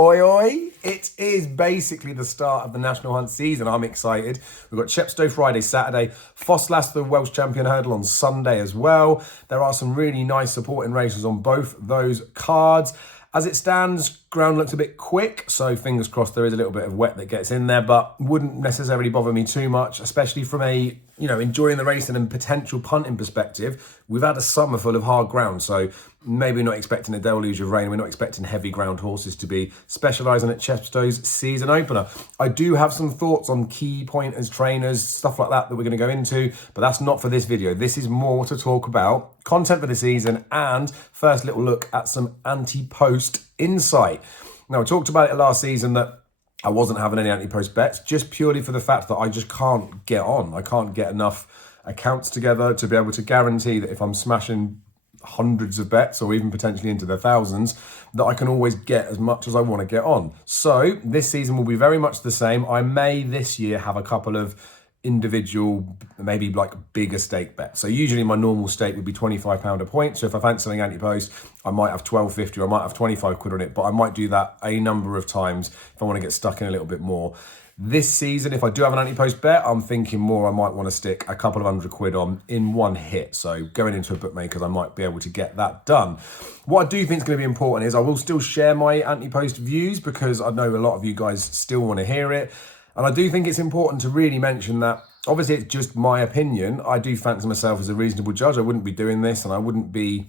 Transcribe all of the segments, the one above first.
Oi, oi. It is basically the start of the National Hunt season. I'm excited. We've got Chepstow Friday, Saturday, Fosslas, the Welsh Champion Hurdle on Sunday as well. There are some really nice supporting races on both those cards. As it stands, ground looks a bit quick, so fingers crossed there is a little bit of wet that gets in there, but wouldn't necessarily bother me too much, especially from a, enjoying the racing and potential punting perspective. We've had a summer full of hard ground, so maybe we're not expecting a deluge of rain. We're not expecting heavy ground horses to be specialising at Chepstow's season opener. I do have some thoughts on key pointers, trainers, stuff like that we're going to go into, but that's not for this video. This is more to talk about content for the season and first little look at some anti-post insight. Now, I talked about it last season that I wasn't having any anti-post bets just purely for the fact that I just can't get on. I can't get enough accounts together to be able to guarantee that if I'm smashing hundreds of bets or even potentially into the thousands, that I can always get as much as I want to get on. So this season will be very much the same. I may this year have a couple of individual, maybe like bigger stake bets. So usually my normal stake would be £25 a point. So if I fancy something anti-post, I might have 12.50 or I might have 25 quid on it, but I might do that a number of times if I want to get stuck in a little bit more. This season, if I do have an anti-post bet, I'm thinking more I might want to stick a couple of £100 on in one hit. So going into a bookmakers, I might be able to get that done. What I do think is going to be important is I will still share my anti-post views because I know a lot of you guys still want to hear it. And I do think it's important to really mention that, obviously it's just my opinion. I do fancy myself as a reasonable judge. I wouldn't be doing this and I wouldn't be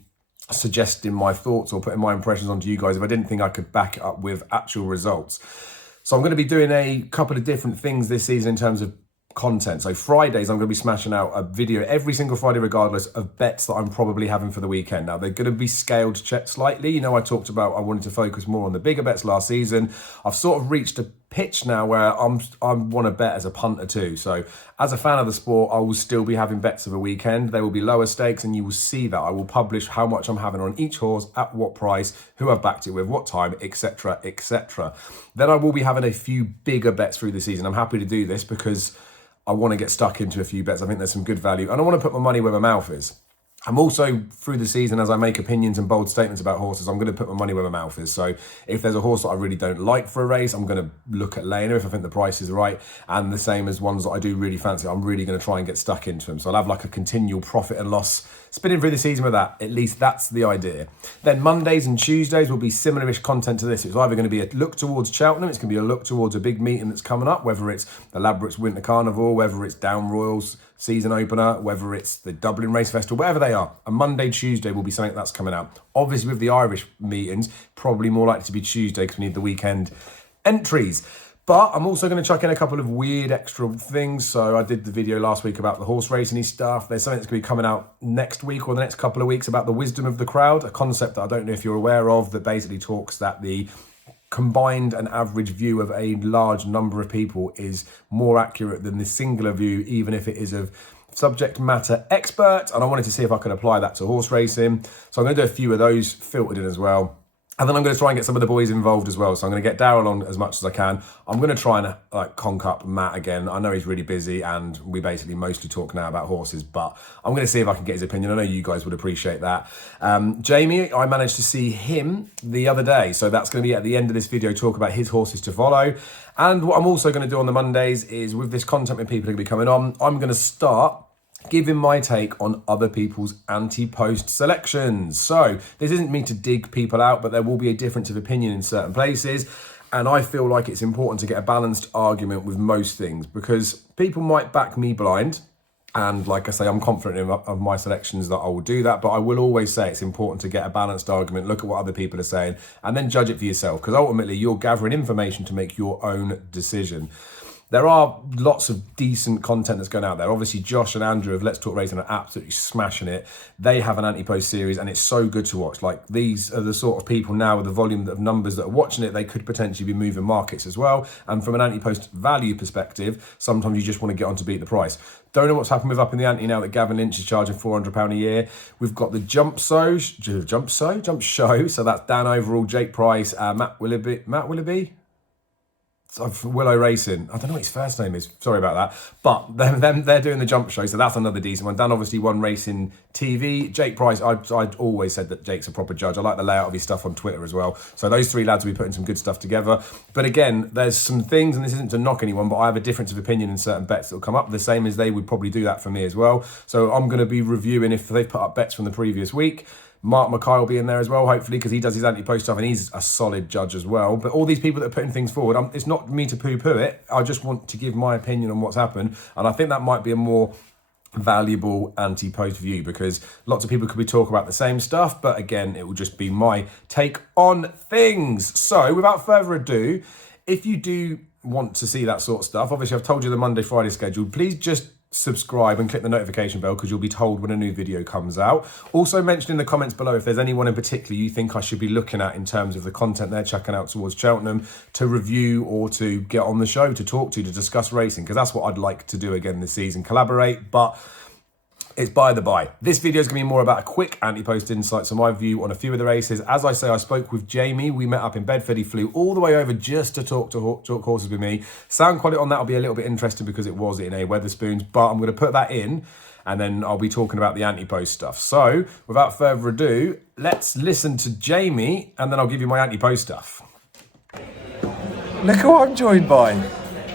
suggesting my thoughts or putting my impressions onto you guys if I didn't think I could back it up with actual results. So I'm going to be doing a couple of different things this season in terms of content. So Fridays, I'm going to be smashing out a video every single Friday, regardless of bets that I'm probably having for the weekend. Now, they're going to be scaled slightly. I talked about I wanted to focus more on the bigger bets last season. I've sort of reached a pitch now where I want to bet as a punter too. So as a fan of the sport, I will still be having bets of a weekend. They will be lower stakes and you will see that. I will publish how much I'm having on each horse, at what price, who I've backed it with, what time, etc, etc. Then I will be having a few bigger bets through the season. I'm happy to do this because I want to get stuck into a few bets. I think there's some good value and I want to put my money where my mouth is. I'm also, through the season, as I make opinions and bold statements about horses, I'm going to put my money where my mouth is. So if there's a horse that I really don't like for a race, I'm going to look at laying her if I think the price is right. And the same as ones that I do really fancy, I'm really going to try and get stuck into them. So I'll have like a continual profit and loss spinning through the season with that. At least that's the idea. Then Mondays and Tuesdays will be similar-ish content to this. It's either going to be a look towards Cheltenham, it's going to be a look towards a big meeting that's coming up, whether it's the Ladbrokes Winter Carnival, whether it's Down Royals season opener, whether it's the Dublin Race Festival, whatever they are. And Monday, Tuesday will be something that's coming out. Obviously with the Irish meetings, probably more likely to be Tuesday because we need the weekend entries. But I'm also going to chuck in a couple of weird extra things. So I did the video last week about the horse racing stuff. There's something that's going to be coming out next week or the next couple of weeks about the wisdom of the crowd, a concept that I don't know if you're aware of, that basically talks that the combined and average view of a large number of people is more accurate than the singular view, even if it is of subject matter expert. And I wanted to see if I could apply that to horse racing. So I'm going to do a few of those filtered in as well. And then I'm going to try and get some of the boys involved as well. So I'm going to get Daryl on as much as I can. I'm going to try and conk up Matt again. I know he's really busy and we basically mostly talk now about horses, but I'm going to see if I can get his opinion. I know you guys would appreciate that. Jamie, I managed to see him the other day. So that's going to be at the end of this video, talk about his horses to follow. And what I'm also going to do on the Mondays is, with this content when people are going to be coming on, I'm going to start giving my take on other people's anti-post selections. So this isn't me to dig people out, but there will be a difference of opinion in certain places. And I feel like it's important to get a balanced argument with most things because people might back me blind. And like I say, I'm confident of my selections that I will do that. But I will always say it's important to get a balanced argument, look at what other people are saying, and then judge it for yourself. Because ultimately, you're gathering information to make your own decision. There are lots of decent content that's going out there. Obviously, Josh and Andrew of Let's Talk Racing are absolutely smashing it. They have an anti-post series and it's so good to watch. Like, these are the sort of people now with the volume of numbers that are watching it, they could potentially be moving markets as well. And from an anti-post value perspective, sometimes you just want to get on to beat the price. Don't know what's happened with Up in the Ante now that Gavin Lynch is charging £400 a year. We've got the Jump Show. So that's Dan Overall, Jake Price, Matt Willoughby. Willow Racing. I don't know what his first name is. Sorry about that. But they're doing the jump show, so that's another decent one. Dan obviously won Racing TV. Jake Price, I'd always said that Jake's a proper judge. I like the layout of his stuff on Twitter as well. So those three lads will be putting some good stuff together. But again, there's some things, and this isn't to knock anyone, but I have a difference of opinion in certain bets that will come up, the same as they would probably do that for me as well. So I'm going to be reviewing if they've put up bets from the previous week. Mark Mackay will be in there as well, hopefully, because he does his anti-post stuff and he's a solid judge as well. But all these people that are putting things forward, it's not me to poo-poo it. I just want to give my opinion on what's happened. And I think that might be a more valuable anti-post view, because lots of people could be talking about the same stuff. But again, it will just be my take on things. So without further ado, if you do want to see that sort of stuff, obviously I've told you the Monday, Friday schedule. Please just subscribe and click the notification bell, because you'll be told when a new video comes out. Also mention in the comments below if there's anyone in particular you think I should be looking at in terms of the content they're checking out towards Cheltenham to review or to get on the show to talk to discuss racing, because that's what I'd like to do again this season, collaborate. But it's by the by. This video is going to be more about a quick anti-post insights on my view on a few of the races. As I say, I spoke with Jamie. We met up in Bedford. He flew all the way over just to talk horses with me. Sound quality on that will be a little bit interesting because it was in a Wetherspoons, but I'm going to put that in and then I'll be talking about the anti-post stuff. So without further ado, let's listen to Jamie and then I'll give you my anti-post stuff. Look who I'm joined by.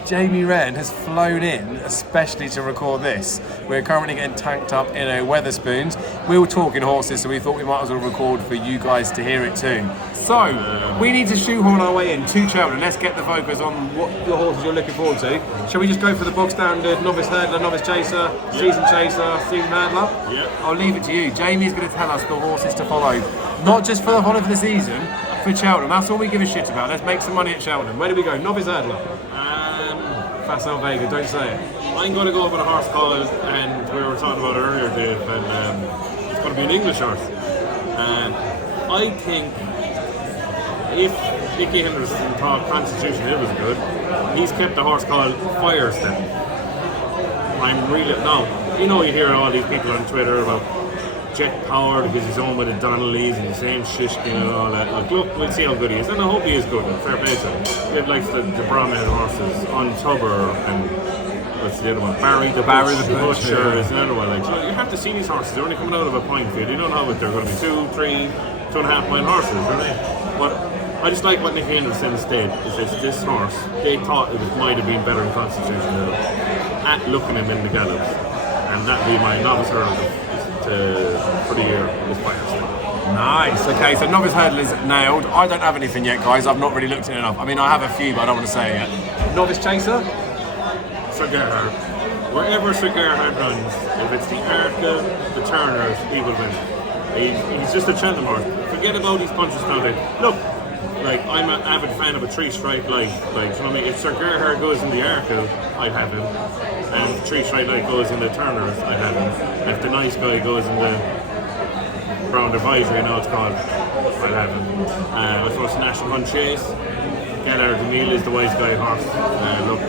Jamie Wren has flown in especially to record this. We're currently getting tanked up in a Wetherspoons. We were talking horses, so we thought we might as well record for you guys to hear it too. So, we need to shoehorn our way in to Cheltenham. Let's get the focus on what the horses you're looking forward to. Shall we just go for the bog standard novice hurdler, novice chaser, season hurdler? Yeah. I'll leave it to you. Jamie's going to tell us the horses to follow. Not just for the season, for Cheltenham. That's all we give a shit about. Let's make some money at Cheltenham. Where do we go? Novice hurdler. Fatso Vega, don't say it. I'm going to go for a horse called, and we were talking about it earlier, Dave, and it's going to be an English horse. And I think if Nicky Henderson thought Constitution Hill was good, he's kept a horse called Firestep. I'm really, now, you hear all these people on Twitter about Jack Power because he's on with the Donnellys and the same Shishkin and all that. Look, we'll see how good he is, and I hope he is good. Fair play to him. He likes the Brahmin horses, Untubber, and what's the other one? Barry the Butcher is another one. You have to see these horses. They're only coming out of a point field. You don't know if they're going to be 2, 3, 2.5 mile horses, right? But I just like what Nicky Henderson said. Is this horse? They thought it might have been better in Constitution at looking him in the gallops, and that'd be my novice hurdle. For the year is Firestep. Nice. Okay, so novice hurdle is nailed. I don't have anything yet, guys. I've not really looked at it enough. I mean, I have a few, but I don't want to say it yet. Novice chaser? Sir Gerhard. Wherever Sir Gerhard runs, if it's the Arca, the Turners, he will win. He's just a Cheltenham horse. Forget about these punches nowadays. Look, I'm an avid fan of a three-stripe light. You know what I mean? If Sir Gerhard goes in the Arca, I'd have him. And if the three-stripe light goes in the Turners, I'd have him. If the nice guy goes in the Brown Advisory, now it's called, I'd have him. I suppose National Hunt Chase. Gellard O'Neill is the wise guy horse. Look,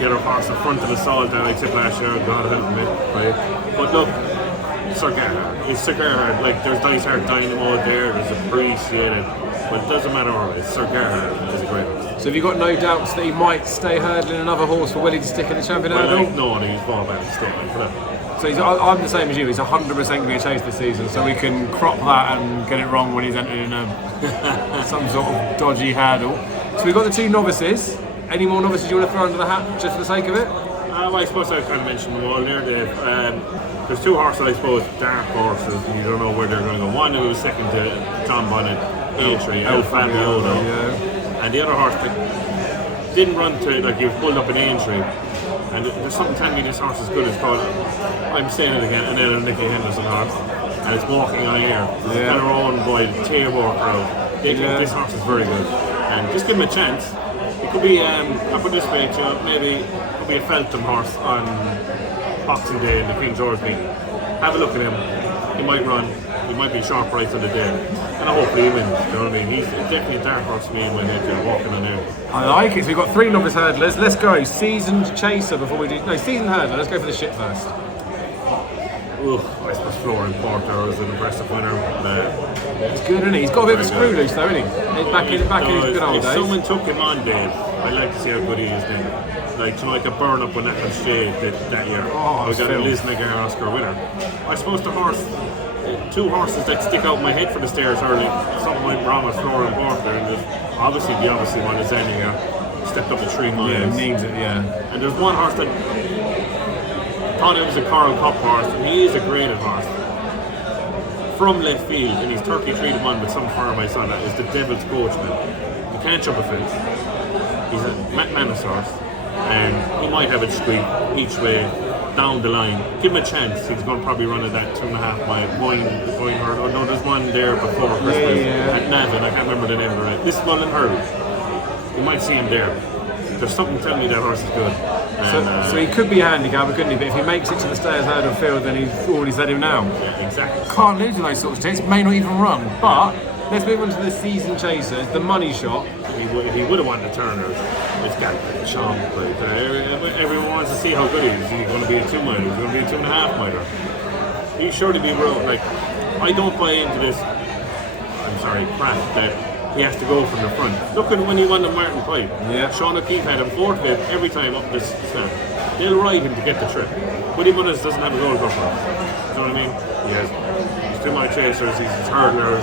get our horse in front of the salt that I took last year, God help me. Right? But look, Sir Gerhard. It's Sir Gerhard. There's Dice Heart Dynamo there, there's Appreciated. But it doesn't matter what it is. Sir Gerhard is a great horse. So have you got no doubts that he might stay hurdling another horse for Willie to stick in the champion hurdle? No, he's ball bound to stay for that. So I'm the same as you. He's 100% going to be a chase this season. So we can crop that and get it wrong when he's entered in some sort of dodgy hurdle. So we've got the two novices. Any more novices you want to throw under the hat just for the sake of it? I suppose I kind of mentioned them all there, Dave. There's two horses, I suppose, dark horses. You don't know where they're going to go. One who was second to John Bonnet, Aintree, El Fabiola. And the other horse didn't run to, he was pulled up in Aintree. And there's something telling me this horse is good. It's called, I'm saying it again, another Nicky Henderson horse. And it's walking on air. It's got her own boy, tail walker out. They think this horse is very good. And just give him a chance. It could be, I'll put this way, maybe it could be a Feltham horse on Boxing Day in the King George meeting. Have a look at him. He might run. He might be a sharp price on the day. And hopefully he wins. You know what I mean? He's definitely a dark horse for me in my head, walking on air. I like it. So we've got three novice hurdlers. Let's go. Seasoned chaser before we do. No, seasoned hurdler. Let's go for the shit first. I suppose Florian Porter is an impressive winner. He's good, isn't he? He's got a bit of a screw loose though, isn't he? Back in his good old days. If someone took him on, Dave, I like to see how good he is then. Like, a burn up when that was stayed that year. Oh, we got a Liz Nagar Oscar winner. I suppose the two horses that stick out in my head for the stairs early, something like Brahma's Flora and Border, and the obvious one is Zenia. Stepped up to 3 miles. Yeah, needs it, yeah. And there's one horse that thought it was a Coral Cup horse, and he is a graded horse. From left field, and he's 33 to 1 with some firm I saw that, is the Devil's Coachman. He can't jump a fence. He's a Matt Manus horse, and he might have it squeak each way down the line. Give him a chance. He's going to probably run at that 2.5 mile going hurdle. No, there's one there before Christmas at Navan. I can't remember the name of it. This Mullen Hurdle. You might see him there. There's something telling me that horse is good. And, so he could be a handicapper, couldn't he? But if he makes it to the Stayers Hurdle field, then he's already said him now. Yeah, exactly. Can't lose with those sorts of tips. May not even run. But let's move on to the season chasers, the money shot. If he would have won the Turners, it's got a chomp. Everyone wants to see how good he is. Is he going to be a 2 miler? Is he going to be a 2.5 miler? He's sure to be wrong. Like, I don't buy into this. I'm sorry, crap that he has to go from the front. Look at when he won the Martin Pipe. Yeah. Sean O'Keefe had him 4th bit every time up this stand. They'll ride him to get the trip. Willie Mullins doesn't have a goal cover. You know what I mean? He has. He's 2 mile chasers, he's hurdlers,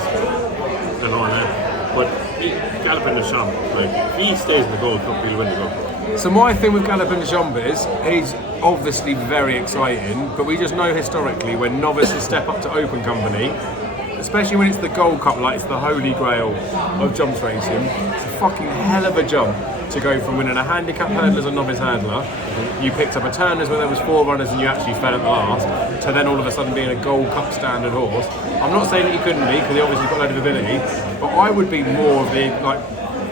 and all that. But he Galloping the Champ, like, if he stays in the Gold Cup, he'll win the Gold Cup. So my thing with Galloping the Champ is, he's obviously very exciting, but we just know historically when novices step up to open company, especially when it's the Gold Cup, like it's the holy grail of jumps racing, it's a fucking hell of a jump to go from winning a handicap hurdler as a novice hurdler, you picked up a Turners where there was 4 runners and you actually fell at the last, to then all of a sudden being a Gold Cup standard horse. I'm not saying that he couldn't be, because he obviously got a load of ability, but I would be more of the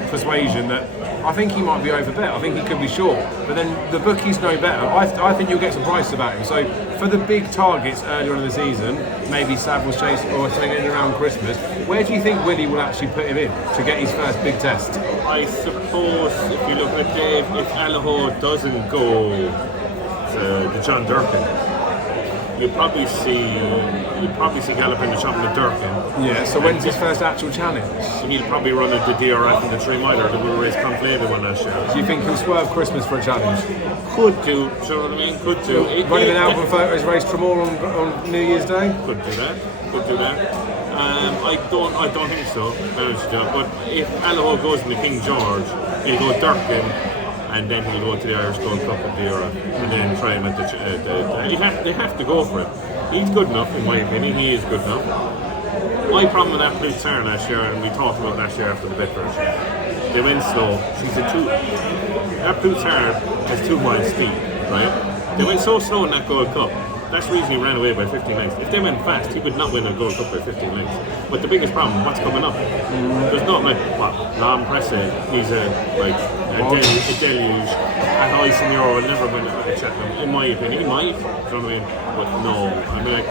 persuasion that I think he might be overbet. I think he could be short, but then the bookies know better. I think you'll get some prices about him. So for the big targets earlier on in the season, maybe Savills Chase or something in around Christmas, where do you think Willie will actually put him in to get his first big test? I suppose if you look at Dave, if Allaho doesn't go to the John Durkin, you'll probably see Galloping the Champ in the Durkin. Yeah, so when's his first actual challenge? He'll probably run at the DRF in the 3 miler, the Will Race Conflated one last year. Do you think he'll swerve Christmas for a challenge? Could do, you know what I mean? Could do. Running an album photos race Tremor on New Year's Day? Could do that. I don't think so, but if Allaho goes in the King George, he'll go Durkin, and then he'll go to the Irish Gold Cup at Dira, and then try him at they have to go for it. He's good enough, in my opinion. He is good enough. My problem with that Blue Tsar last year, and we talked about last year after the Betford, they went slow. That Blue Tsar has 2 mile speed, right? They went so slow in that Gold Cup. That's the reason he ran away by 15 lengths. If they went fast, he would not win a Gold Cup by 15 lengths. But the biggest problem, what's coming up? There's not Lam Presse, he's a deluge. At high senior will never win a Cheltenham, in my opinion. He might, you know what I mean? But no, I mean,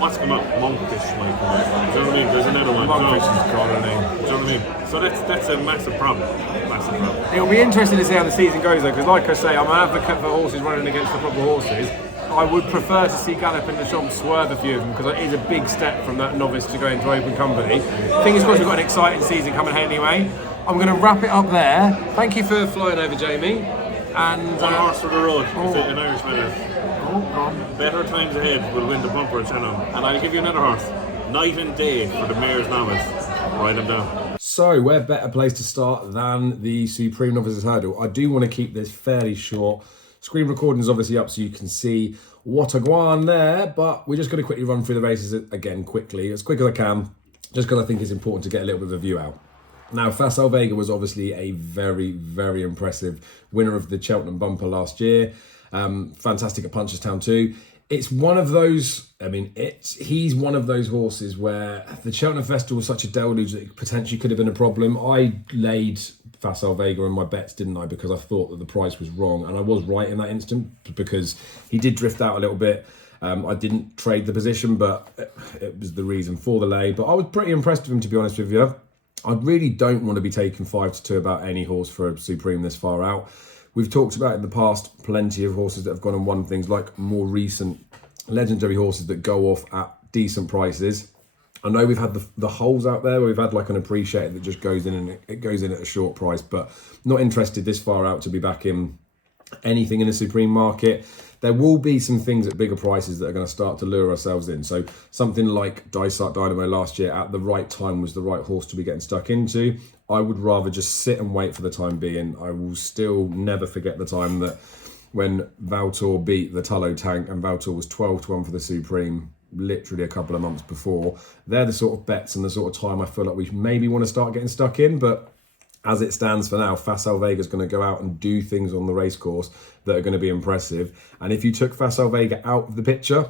what's coming up? Monkish might come up. Do you know what I mean? There's another one. Monkish is gone, Do you know what I mean? So that's a massive problem. It'll be interesting to see how the season goes though, because like I say, I'm an advocate for horses running against the proper horses. I would prefer to see Galloping the Champ swerve a few of them, because it is a big step from that novice to go into open company. Fingers crossed we've got an exciting season coming anyway. I'm going to wrap it up there. Thank you for flying over, Jamie. And one horse for the road. Is it an Irishman? Better times ahead will win the bumper at Cheltenham. And I'll give you another horse. Night and Day for the Mayor's Novice. Write them down. So, where better place to start than the Supreme Novices Hurdle? I do want to keep this fairly short. Screen recording is obviously up so you can see what I go on there, but we're just going to quickly run through the races again quickly, as quick as I can, just because I think it's important to get a little bit of a view out. Now, Fatso Vega was obviously a very, very impressive winner of the Cheltenham bumper last year. Fantastic at Punchestown too. It's one of those, he's one of those horses where the Cheltenham Festival was such a deluge that it potentially could have been a problem. I laid Fatso Vega in my bets, didn't I? Because I thought that the price was wrong. And I was right in that instant because he did drift out a little bit. I didn't trade the position, but it was the reason for the lay. But I was pretty impressed with him, to be honest with you. I really don't want to be taking 5-2 about any horse for a Supreme this far out. We've talked about in the past plenty of horses that have gone and won things, like more recent legendary horses that go off at decent prices. I know we've had the holes out there where we've had like an appreciated that just goes in and it goes in at a short price, but not interested this far out to be back in anything in the Supreme market. There will be some things at bigger prices that are going to start to lure ourselves in. So something like Dysart Dynamo last year at the right time was the right horse to be getting stuck into. I would rather just sit and wait for the time being. I will still never forget the time that when Valtor beat the Tullow Tank and Valtor was 12-1 for the Supreme literally a couple of months before. They're the sort of bets and the sort of time I feel like we maybe want to start getting stuck in, but as it stands for now, Fatso Vega is going to go out and do things on the racecourse that are going to be impressive. And if you took Fatso Vega out of the picture,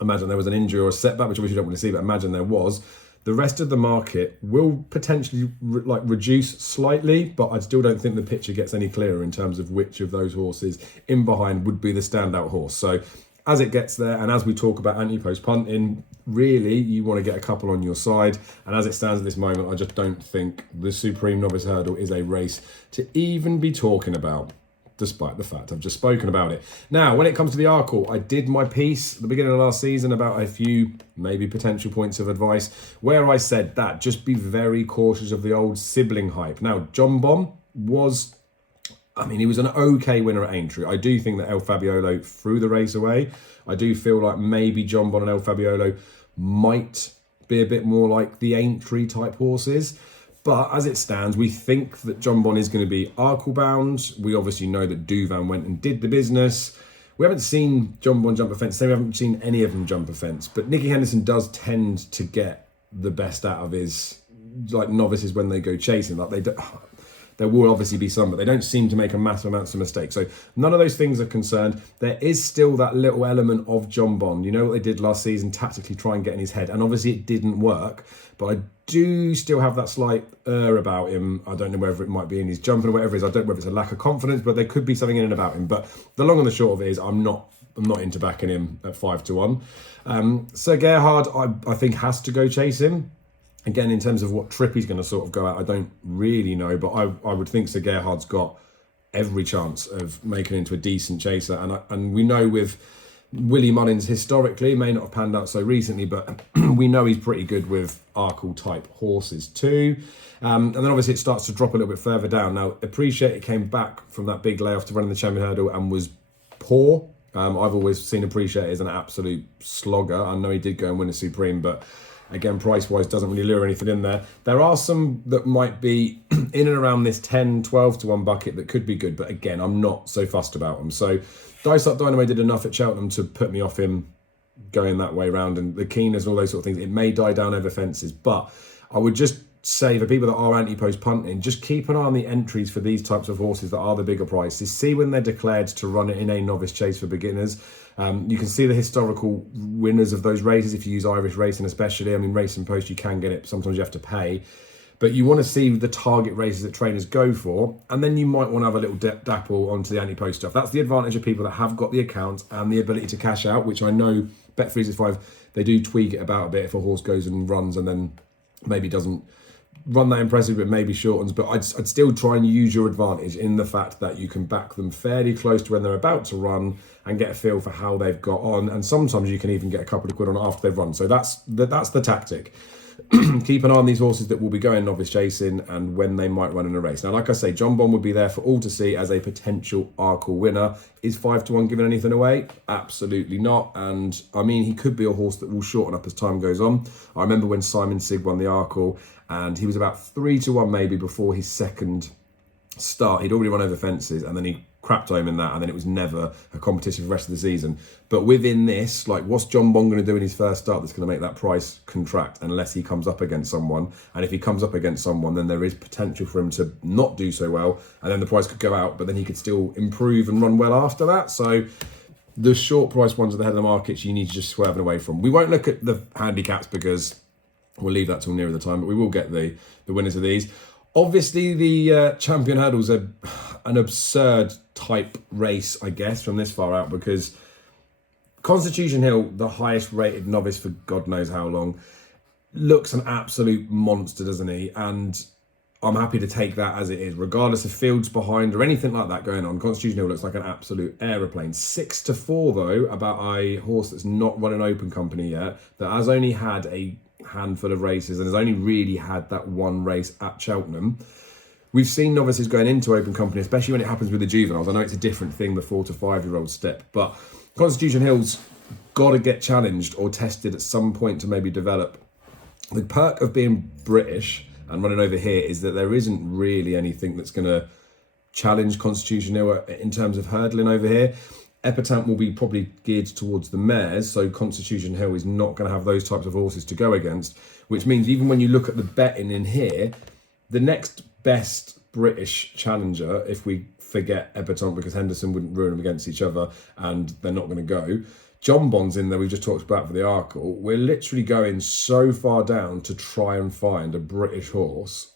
imagine there was an injury or a setback, which I wish you don't want to see, but imagine there was, the rest of the market will potentially reduce slightly, but I still don't think the picture gets any clearer in terms of which of those horses in behind would be the standout horse. So as it gets there, and as we talk about anti-post punting, really you want to get a couple on your side. And as it stands at this moment, I just don't think the Supreme Novice Hurdle is a race to even be talking about, despite the fact I've just spoken about it. Now, when it comes to the Arkle, I did my piece at the beginning of last season about a few maybe potential points of advice where I said that just be very cautious of the old sibling hype. Now, John Bon was, he was an okay winner at Aintree. I do think that El Fabiolo threw the race away. I do feel like maybe John Bon and El Fabiolo might be a bit more like the Aintree type horses. But as it stands, we think that John Bon is going to be Arkle bound. We obviously know that Duvan went and did the business. We haven't seen John Bon jump a fence. We haven't seen any of them jump a fence. But Nicky Henderson does tend to get the best out of his novices when they go chasing. There will obviously be some, but they don't seem to make a massive amounts of mistakes. So none of those things are concerned. There is still that little element of John Bon. You know what they did last season, tactically try and get in his head. And obviously it didn't work, but I do still have that slight about him. I don't know whether it might be in his jumping or whatever it is. I don't know if it's a lack of confidence, but there could be something in and about him. But the long and the short of it is I'm not into backing him at 5-1. Sir Gerhard, I think has to go chase him. Again, in terms of what trip he's going to sort of go out, I don't really know, but I would think Sir Gerhard's got every chance of making it into a decent chaser. And we know with Willie Mullins historically, may not have panned out so recently, but we know he's pretty good with Arkle type horses too. And then obviously it starts to drop a little bit further down. Now, appreciate it came back from that big layoff to running the Champion Hurdle and was poor. I've always seen Appreciate as an absolute slogger. I know he did go and win a Supreme, but again, price-wise, doesn't really lure anything in there. There are some that might be in and around this 10-12-1 bucket that could be good, but again, I'm not so fussed about them. So Dysart Dynamo did enough at Cheltenham to put me off him going that way round, and the keenness and all those sort of things, it may die down over fences, but I would just say for people that are anti-post punting, just keep an eye on the entries for these types of horses that are the bigger prices. See when they're declared to run it in a novice chase for beginners. You can see the historical winners of those races if you use Irish Racing especially. Racing Post, you can get it. Sometimes you have to pay. But you want to see the target races that trainers go for. And then you might want to have a little dapple onto the anti-post stuff. That's the advantage of people that have got the account and the ability to cash out, which I know Bet365, they do tweak it about a bit if a horse goes and runs and then maybe doesn't run that impressive, but maybe shortens. But I'd still try and use your advantage in the fact that you can back them fairly close to when they're about to run and get a feel for how they've got on. And sometimes you can even get a couple of quid on after they've run. So that's the tactic. Keep an eye on these horses that will be going novice chasing and when they might run in a race. Now, like I say, John Bon would be there for all to see as a potential Arkle winner. Is 5-1 giving anything away? Absolutely not. And he could be a horse that will shorten up as time goes on. I remember when Simon Sigg won the Arkle and he was about 3-1 maybe before his second start. He'd already run over fences and then he crapped home in that, and then it was never a competition for the rest of the season. But within this, what's John Bon going to do in his first start that's going to make that price contract unless he comes up against someone? And if he comes up against someone, then there is potential for him to not do so well, and then the price could go out, but then he could still improve and run well after that. So the short price ones at the head of the markets, you need to just swerve away from. We won't look at the handicaps because we'll leave that till nearer the time, but we will get the winners of these. Obviously, the Champion Hurdle's an absurd type race, I guess, from this far out, because Constitution Hill, the highest rated novice for God knows how long, looks an absolute monster, doesn't he? And I'm happy to take that as it is, regardless of fields behind or anything like that going on. Constitution Hill looks like an absolute aeroplane. 6-4, though, about a horse that's not run an open company yet, that has only had a handful of races and has only really had that one race at Cheltenham. We've seen novices going into open company, especially when it happens with the juveniles. I know it's a different thing, the 4 to 5 year old step, but Constitution Hill's got to get challenged or tested at some point to maybe develop. The perk of being British and running over here is that there isn't really anything that's going to challenge Constitution Hill in terms of hurdling over here. Epatante will be probably geared towards the mares, so Constitution Hill is not going to have those types of horses to go against, which means even when you look at the betting in here, the next best British challenger, if we forget Epatante because Henderson wouldn't ruin them against each other and they're not going to go, John Bond's in there, we've just talked about for the Arkle. We're literally going so far down to try and find a British horse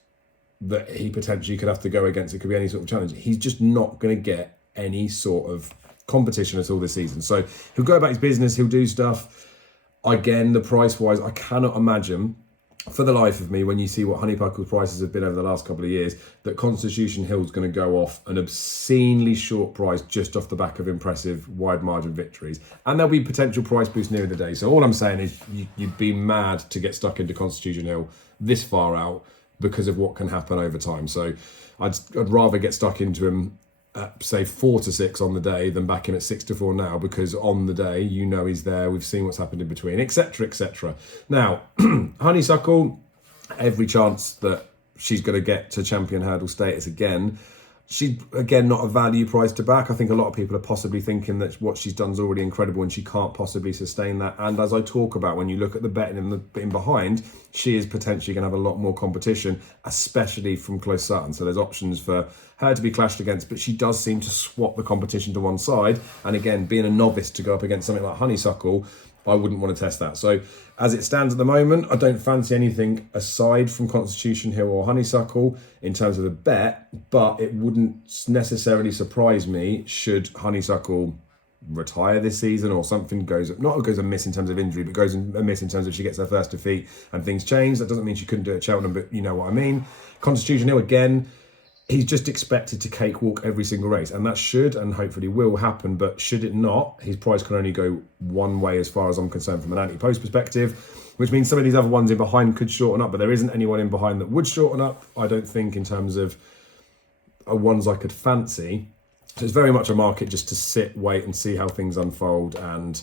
that he potentially could have to go against. It could be any sort of challenge. He's just not going to get any sort of competition at all this season. So he'll go about his business, he'll do stuff. Again, the price-wise, I cannot imagine for the life of me, when you see what Honeysuckle's prices have been over the last couple of years, that Constitution Hill's going to go off an obscenely short price just off the back of impressive wide margin victories. And there'll be potential price boosts near the day. So all I'm saying is you'd be mad to get stuck into Constitution Hill this far out because of what can happen over time. So I'd rather get stuck into him at, say, 4 to 6 on the day than back him at 6 to 4 now, because on the day, you know he's there. We've seen what's happened in between, etc., etc. Now, Honeysuckle, every chance that she's going to get to champion hurdle status again. She's, again, not a value price to back. I think a lot of people are possibly thinking that what she's done is already incredible and she can't possibly sustain that. And as I talk about, when you look at the betting in behind, she is potentially going to have a lot more competition, especially from Close Sutton. So there's options for her to be clashed against, but she does seem to swap the competition to one side. And again, being a novice to go up against something like Honeysuckle, I wouldn't want to test that. So as it stands at the moment, I don't fancy anything aside from Constitution Hill or Honeysuckle in terms of a bet, but it wouldn't necessarily surprise me should Honeysuckle retire this season or something goes amiss in terms of injury, but goes amiss in terms of she gets her first defeat and things change. That doesn't mean she couldn't do it at Cheltenham, but you know what I mean. Constitution Hill, again, he's just expected to cakewalk every single race, and that should and hopefully will happen. But should it not, his price can only go one way as far as I'm concerned from an anti-post perspective, which means some of these other ones in behind could shorten up, but there isn't anyone in behind that would shorten up, I don't think, in terms of ones I could fancy. So it's very much a market just to sit, wait and see how things unfold. And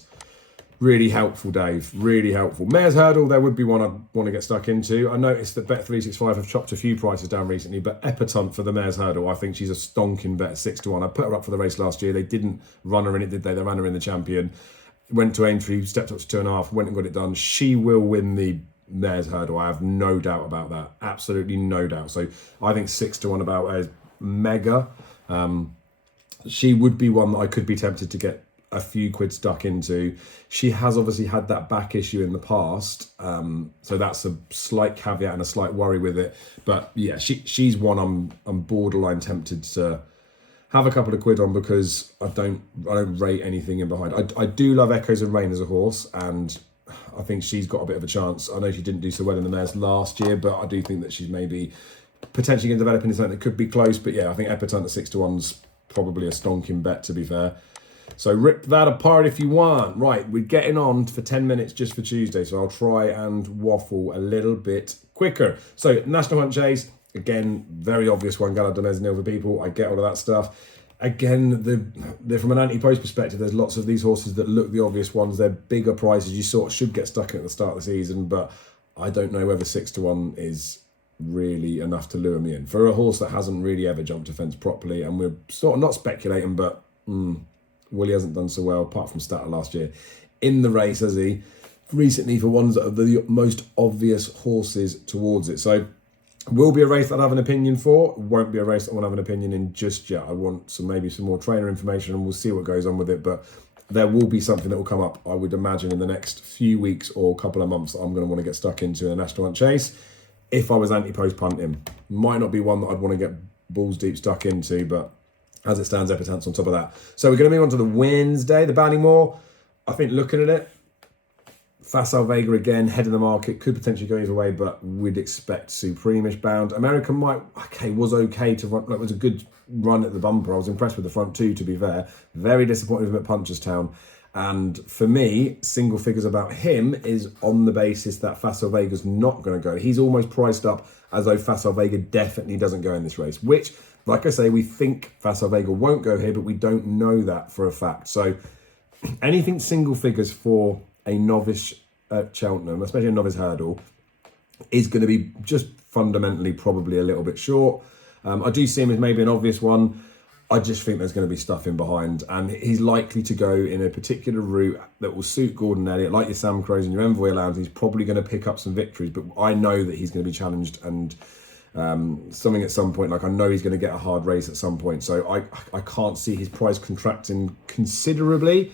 really helpful, Dave. Really helpful. Mayor's Hurdle, there would be one I'd want to get stuck into. I noticed that Bet365 have chopped a few prices down recently, but Epatante for the Mayor's Hurdle, I think she's a stonking bet, 6 to 1. I put her up for the race last year. They didn't run her in it, did they? They ran her in the Champion. Went to Aintree, stepped up to 2.5, went and got it done. She will win the Mayor's Hurdle. I have no doubt about that. Absolutely no doubt. So I think 6 to 1 about her is mega. She would be one that I could be tempted to get a few quid stuck into. She has obviously had that back issue in the past, so that's a slight caveat and a slight worry with it. But yeah, she's one I'm borderline tempted to have a couple of quid on, because I don't rate anything in behind. I do love Echoes and Rain as a horse, and I think she's got a bit of a chance. I know she didn't do so well in the mares last year, but I do think that she's maybe potentially going to develop into something that could be close. But yeah, I think Epatante at 6 to 1's probably a stonking bet, to be fair. So rip that apart if you want. Right, we're getting on for 10 minutes just for Tuesday, so I'll try and waffle a little bit quicker. So National Hunt Chase, again, very obvious one, Gala de Mesnil for people. I get all of that stuff. Again, they're from an anti-post perspective, there's lots of these horses that look the obvious ones. They're bigger prices. You sort of should get stuck in at the start of the season, but I don't know whether 6 to 1 is really enough to lure me in. For a horse that hasn't really ever jumped a fence properly, and we're sort of not speculating, but Willie hasn't done so well, apart from Statter last year in the race, has he? Recently, for ones that are the most obvious horses towards it. So will be a race that I have an opinion for. Won't be a race that I want to have an opinion in just yet. I want maybe some more trainer information, and we'll see what goes on with it. But there will be something that will come up, I would imagine, in the next few weeks or couple of months that I'm going to want to get stuck into a National Hunt Chase. If I was anti-post punting, might not be one that I'd want to get balls deep stuck into, but as it stands, Epatante's on top of that. So we're going to move on to the Wednesday, the Ballymore. I think looking at it, Fatso Vega again, head of the market, could potentially go either way, but we'd expect Supreme-ish bound. American was okay to run. It was a good run at the bumper. I was impressed with the front two, to be fair. Very disappointed with him at Punchestown. And for me, single figures about him is on the basis that Fatso Vega's not going to go. He's almost priced up as though Fatso Vega definitely doesn't go in this race, which, like I say, we think Fatso Vega won't go here, but we don't know that for a fact. So anything single figures for a novice at Cheltenham, especially a novice hurdle, is going to be just fundamentally probably a little bit short. I do see him as maybe an obvious one. I just think there's going to be stuff in behind, and he's likely to go in a particular route that will suit Gordon Elliott, like your Sam Crows and your Envoy Allowance. He's probably going to pick up some victories, but I know that he's going to be challenged and something at some point. Like, I know he's going to get a hard race at some point, so I can't see his price contracting considerably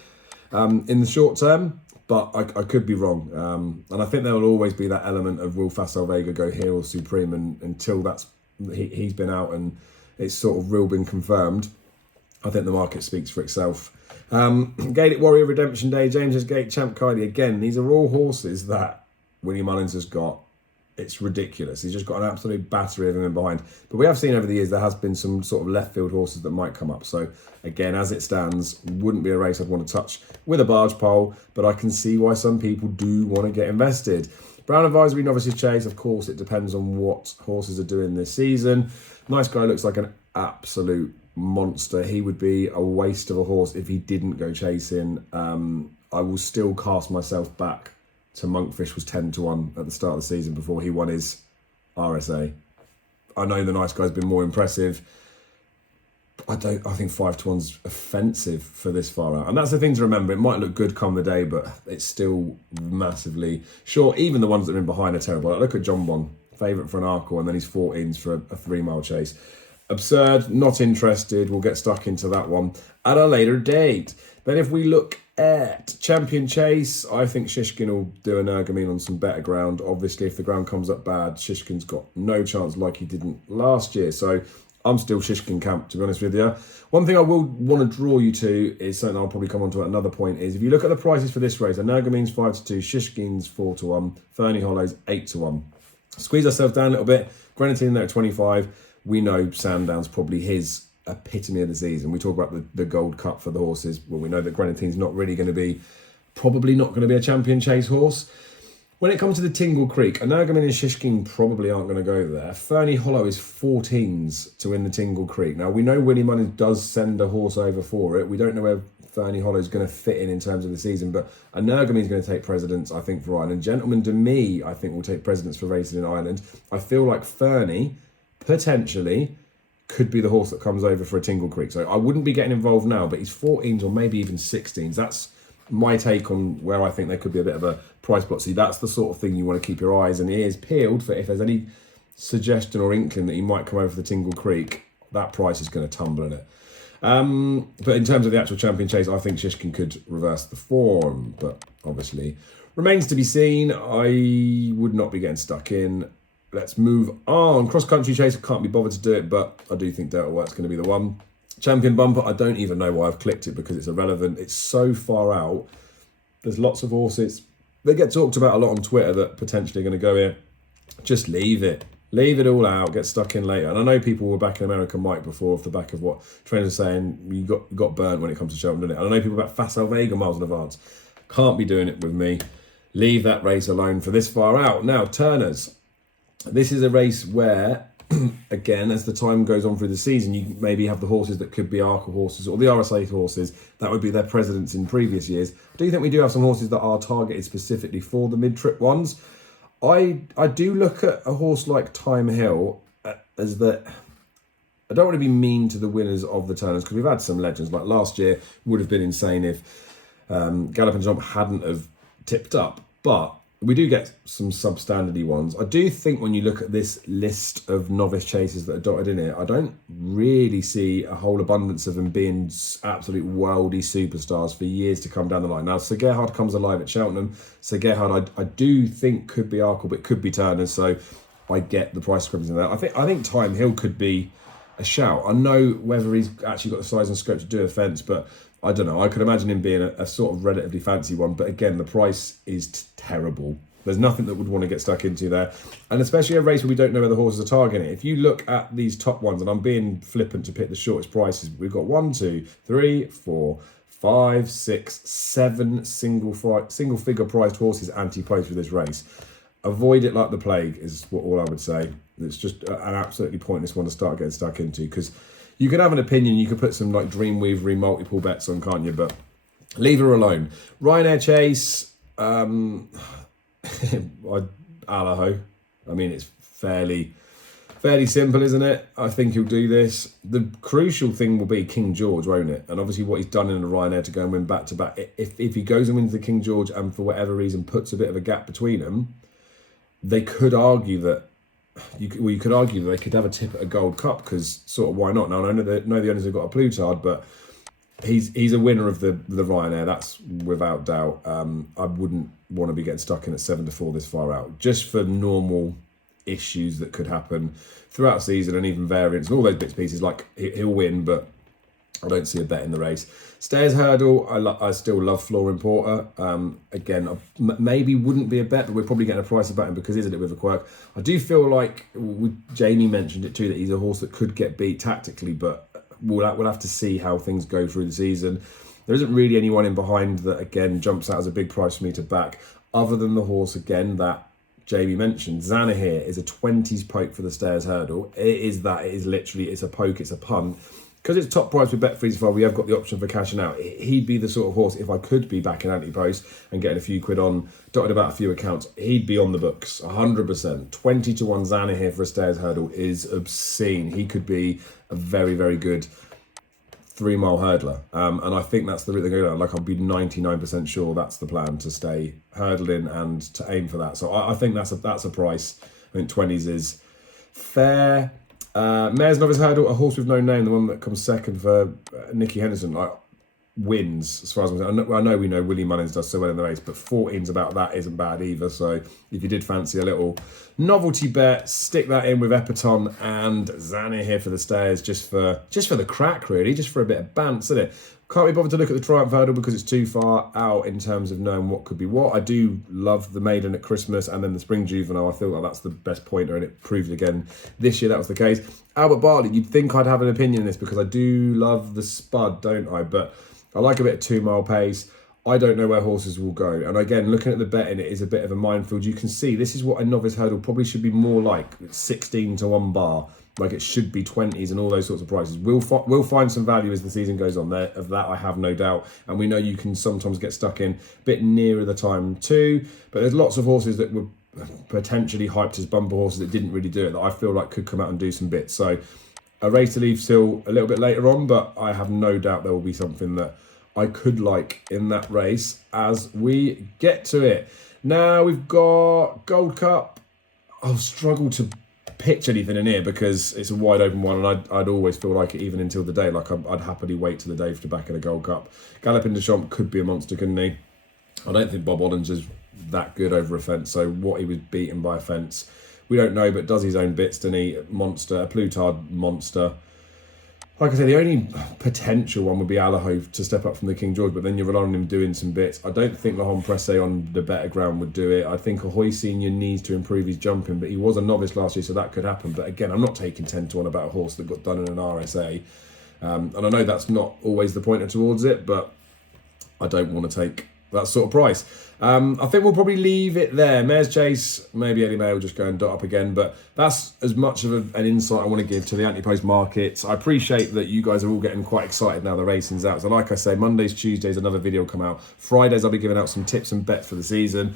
in the short term, but I could be wrong. And I think there will always be that element of, will Fatso Vega go here or Supreme, and until he's been out and it's sort of real been confirmed, I think the market speaks for itself. Gaelic Warrior Redemption Day, James's Gate, Champ Cardi. Again, these are all horses that Willie Mullins has got. It's ridiculous. He's just got an absolute battery of them in behind. But we have seen over the years there has been some sort of left field horses that might come up. So again, as it stands, wouldn't be a race I'd want to touch with a barge pole, but I can see why some people do want to get invested. Brown Advisory, Novices Chase, of course, it depends on what horses are doing this season. Nice Guy looks like an absolute monster. He would be a waste of a horse if he didn't go chasing. I will still cast myself back to Monkfish was 10-1 at the start of the season before he won his RSA. I know the Nice Guy's been more impressive. I think 5-1's offensive for this far out. And that's the thing to remember. It might look good come the day, but it's still massively short. Even the ones that are in behind are terrible. Like, look at John Bon, favourite for an Arkle, and then he's 14s for a 3-mile chase. Absurd, not interested. We'll get stuck into that one at a later date. Then if we look at Champion Chase, I think Shishkin will do an Ergamine on some better ground. Obviously, if the ground comes up bad, Shishkin's got no chance like he didn't last year. So I'm still Shishkin camp, to be honest with you. One thing I will want to draw you to is something I'll probably come on to at another point, is if you look at the prices for this race, Ergamine's 5-2, Shishkin's 4-1, Fernie Hollow's 8-1. Squeeze ourselves down a little bit. Grenadine there at 25. We know Sandown's probably his epitome of the season. We talk about the Gold Cup for the horses. Well, we know that Grenadine's probably not going to be a Champion Chase horse. When it comes to the Tingle Creek, Ergamine and Shishkin probably aren't going to go there. Fernie Hollow is 14s to win the Tingle Creek. Now, we know Willie Mullins does send a horse over for it. We don't know where Fernie Hollow is going to fit in terms of the season, but Ergamine is going to take precedence, I think, for Ireland. Gentleman to me, I think, will take precedence for racing in Ireland. I feel like Fernie potentially could be the horse that comes over for a Tingle Creek. So I wouldn't be getting involved now, but he's 14s or maybe even 16s. That's my take on where I think there could be a bit of a price plot. See, that's the sort of thing you want to keep your eyes and ears peeled for. If there's any suggestion or inkling that he might come over for the Tingle Creek, that price is going to tumble in it. But in terms of the actual Champion Chase, I think Shishkin could reverse the form, but obviously remains to be seen. I would not be getting stuck in. Let's move on. Cross Country Chase, I can't be bothered to do it, but I do think Delta White's going to be the one. Champion Bumper, I don't even know why I've clicked it because it's irrelevant. It's so far out. There's lots of horses. They get talked about a lot on Twitter that potentially are going to go here. Just leave it. Leave it all out. Get stuck in later. And I know people were back in America Mike before off the back of what trainers are saying. You got burnt when it comes to Cheltenham, didn't it? And I know people about Fatso Vega miles in advance. Can't be doing it with me. Leave that race alone for this far out. Now, Turners. This is a race where, again, as the time goes on through the season, you maybe have the horses that could be Arkle horses or the RSA horses. That would be their precedents in previous years. Do you think we do have some horses that are targeted specifically for the mid-trip ones? I do look at a horse like Time Hill as that. I don't want to be mean to the winners of the Turners because we've had some legends. Like last year would have been insane if Gallop and Jump hadn't have tipped up. But we do get some substandard ones. I do think when you look at this list of novice chasers that are dotted in here, I don't really see a whole abundance of them being absolute worldy superstars for years to come down the line. Now, Sir Gerhard comes alive at Cheltenham. Sir Gerhard, I do think could be Arkle, but could be Turners. So I get the price discrepancy in that. I think Time Hill could be a shout. I know whether he's actually got the size and scope to do a fence, but I don't know. I could imagine him being a sort of relatively fancy one. But again, the price is terrible. There's nothing that would want to get stuck into there. And especially a race where we don't know where the horses are targeting. If you look at these top ones, and I'm being flippant to pick the shortest prices, we've got 1, 2, 3, 4, 5, 6, 7 single figure priced horses anti-post for this race. Avoid it like the plague is all I would say. It's just an absolutely pointless one to start getting stuck into, because you can have an opinion, you could put some like Dreamweavery multiple bets on, can't you? But leave her alone. Ryanair Chase, Allaho. I mean, it's fairly simple, isn't it? I think he'll do this. The crucial thing will be King George, won't it? And obviously what he's done in the Ryanair to go and win back-to-back. If he goes and wins the King George and for whatever reason puts a bit of a gap between them, they could argue that you could argue that they could have a tip at a Gold Cup, because sort of why not? Now I know the owners have got a Plutard, but he's a winner of the Ryanair, that's without doubt. I wouldn't want to be getting stuck in at 7-4 this far out, just for normal issues that could happen throughout the season and even variants and all those bits and pieces. Like he'll win, but I don't see a bet in the race. Stairs hurdle, I still love Florin Porter. Again, maybe wouldn't be a bet, but we're probably getting a price about him because he's a bit with a quirk. I do feel like Jamie mentioned it too, that he's a horse that could get beat tactically, but we'll have to see how things go through the season. There isn't really anyone in behind that, again, jumps out as a big price for me to back, other than the horse, again, that Jamie mentioned. Zanahiyr is a 20s poke for the Stairs hurdle. It is literally, it's a poke, it's a punt. Because it's top price with Bet365, we have got the option for cashing out. He'd be the sort of horse, if I could be back in Antipost and getting a few quid on, dotted about a few accounts, he'd be on the books, 100%. 20 to 1 Zanahiyr for a Stairs hurdle is obscene. He could be a very, very good 3-mile hurdler. And I think that's the route they're going down. Like, I'll be 99% sure that's the plan, to stay hurdling and to aim for that. So I think that's a price. I think 20s is fair. Mayor's Novice Hurdle, a horse with no name, the one that comes second for Nicky Henderson, wins as far as I'm concerned. I know we know Willie Mullins does so well in the race, but 14's about that isn't bad either. So if you did fancy a little novelty bet, stick that in with Epiton and Zanahiyr for the Stairs, just for the crack, really, just for a bit of bounce, isn't it? Can't be bothered to look at the Triumph Hurdle because it's too far out in terms of knowing what could be what. I do love the Maiden at Christmas and then the Spring Juvenile. I feel like that's the best pointer, and it proved again this year that was the case. Albert Bartley, you'd think I'd have an opinion on this because I do love the Spud, don't I? But I like a bit of 2-mile pace. I don't know where horses will go. And again, looking at the betting, it is a bit of a minefield. You can see this is what a novice hurdle probably should be more like. 16 to 1 bar. Like it should be 20s and all those sorts of prices. We'll find some value as the season goes on there. Of that, I have no doubt. And we know you can sometimes get stuck in a bit nearer the time too. But there's lots of horses that were potentially hyped as bumper horses that didn't really do it, that I feel like could come out and do some bits. So a race to leave still a little bit later on, but I have no doubt there will be something that I could like in that race as we get to it. Now we've got Gold Cup. I'll struggle to pitch anything in here because it's a wide open one, and I'd always feel like it even until the day. Like I'd happily wait till the day to back in a Gold Cup. Galloping Deschamps could be a monster, couldn't he? I don't think Bob Ollinger's that good over a fence, so what he was beaten by a fence, we don't know, but does his own bits, doesn't he? Monster, a Plutard monster. Like I say, the only potential one would be Allaho to step up from the King George, but then you rely on him doing some bits. I don't think Lahon Presse on the better ground would do it. I think Ahoy Senior needs to improve his jumping, but he was a novice last year, so that could happen. But again, I'm not taking 10 to 1 about a horse that got done in an RSA. And I know that's not always the pointer towards it, but I don't want to take that sort of price. I think we'll probably leave it there. Mayor's Chase, maybe Eddie May will just go and dot up again, but that's as much of an insight I want to give to the Antipost markets. I appreciate that you guys are all getting quite excited now the racing's out. So like I say, Mondays, Tuesdays, another video will come out. Fridays, I'll be giving out some tips and bets for the season.